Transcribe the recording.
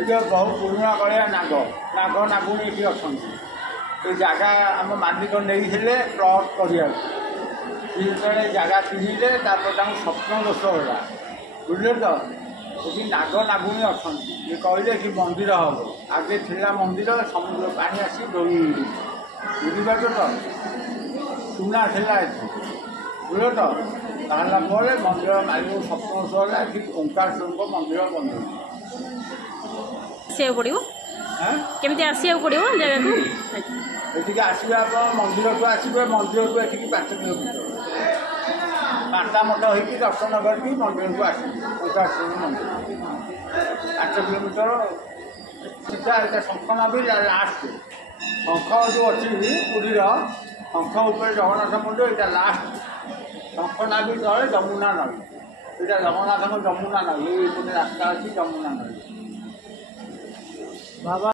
बहुत पुराना कड़िया नाग नाग नागुणी ये अच्छा ये जगह आम मालिक नहीं प्लट कर जगह किणिले स्वप्न दोष होगा बुझे तो ये नाग नागुणी अच्छा ये कहले कि मंदिर हम आगे थिला मंदिर समुद्र पानी आसी डोई बुझीपार तो चूना थिला बुझ तो मंदिर मालिक स्वप्न दोष होगा कि ओंकार स्वरूप मंदिर बंद आसिया पड़ो केमी आसिया पड़ो जगह को ये आसवे आप मंदिर को आसवे मंदिर को ये 5 किलोमीटर माता मठ हो दर्शन करके मंदिर को आसवे मंदिर 5 किलोमीटर सीधा यहाँ शंखना भी लास्ट शंख जो अच्छी पुरीर शंख उपर जगन्नाथ मंदिर यहाँ लास्ट शंखना भी तले जमुना नई यहाँ जगन्नाथ जमुना नई ये रास्ता अच्छी जमुना नई बाबा